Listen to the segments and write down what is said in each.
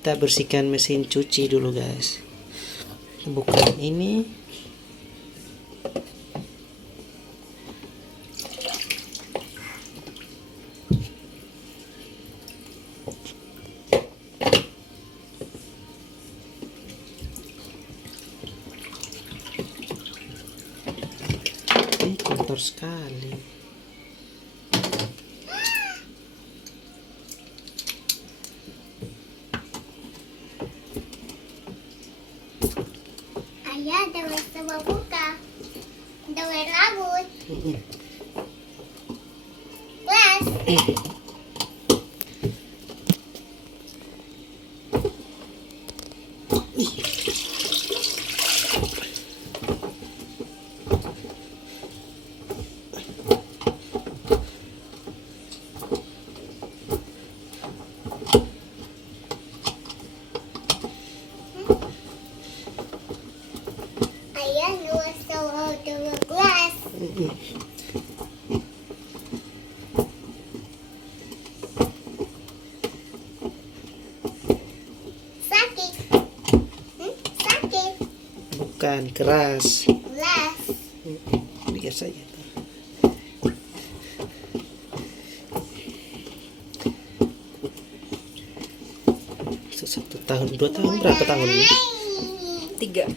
kita bersihkan mesin cuci dulu guys. Buka ini. Ini kotor sekali. Ayah, daun sama buka. Daun rambut. Kelas. Ayah, daun sama daun kelas. Sakit. Sakit. Bukan keras. Kelas. Lihat saja. Satu tahun, 2 tahun, berapa tahun ini? 3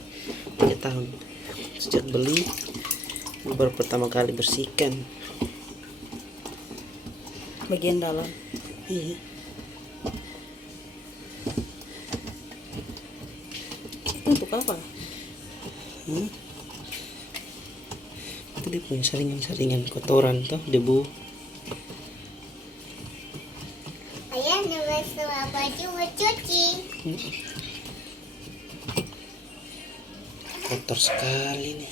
tahun sejak beli. Baru pertama kali bersihkan bagian dalam. Iya. Untuk apa? Itu dia punya saringan kotoran tuh, debu. Ayah, daun sama baju mau cuci. Kotor sekali nih.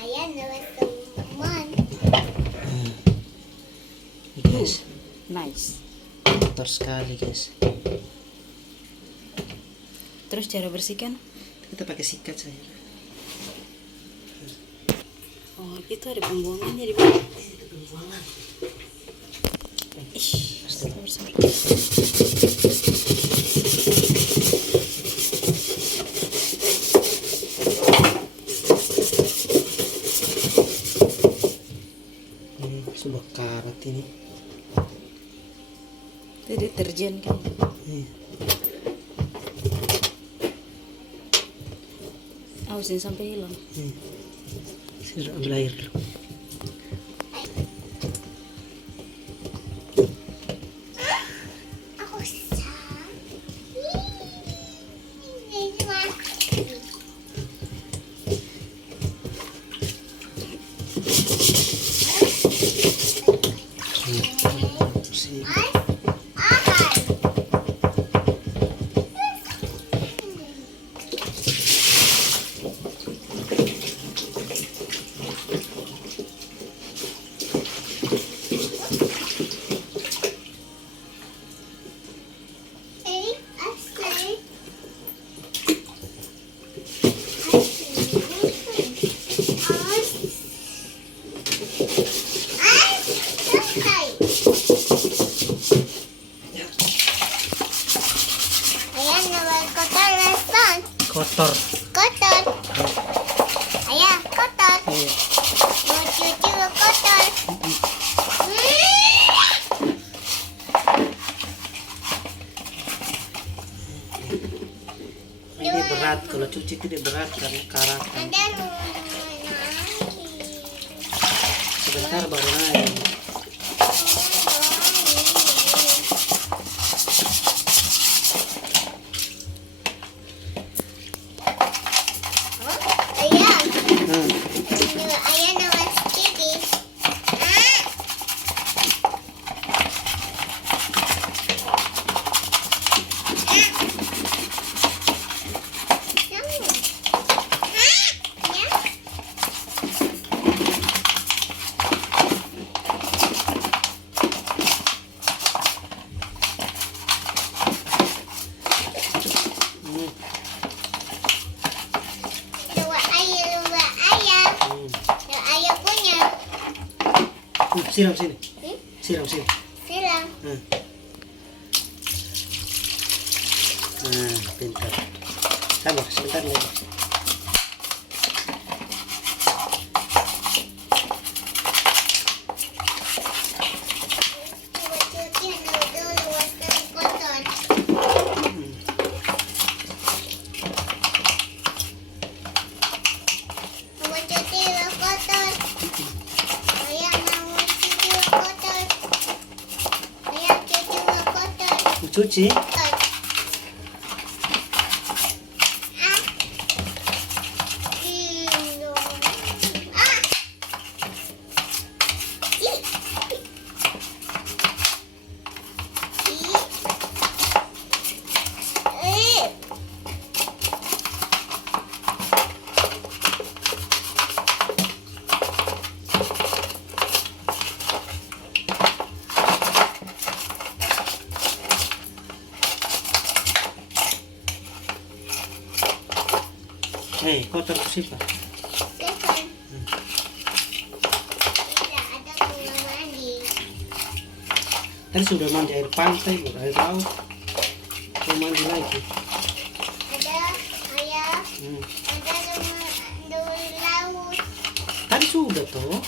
Ayah, daun teman. Guys, Nice. kotor sekali guys. Terus cara bersihkan? Kita pakai sikat saja. Oh, itu ada pembuangannya di bawah. Ih, sabar. Sudah karat ini. Itu deterjen kan? Awasin sampai hilang. Sudah ambil air dulu. Aku sakit. Ini mah. Bersih. Kotor. Kotor. Ayah, kotor. Iya. Mau cuci kotor. Ini berat, kalau cuci itu dia berat karena karatan. Ada lagi. Sebentar baru naik. Ayah, Hmm. ayah nama Cuci. Siram sini. Hmm? Siram sini. Siram. Nah, pintar. Sabar, sebentar lagi. Coba cuci dulu waskan kotor. Coba cuci dulu kotor. Ayah mau cuci dulu kotor. Ayah cuci dulu kotor. Cuci. Kotor. Ah. Indo. Ah. Ih. Ih. Kotor siapa? Stefan. Tidak ada bunga mandi. Tadi sudah mandi air pantai, air laut. Mau mandi lagi. Ada ayah. Hmm. Ada dulu laut. Tadi sudah toh.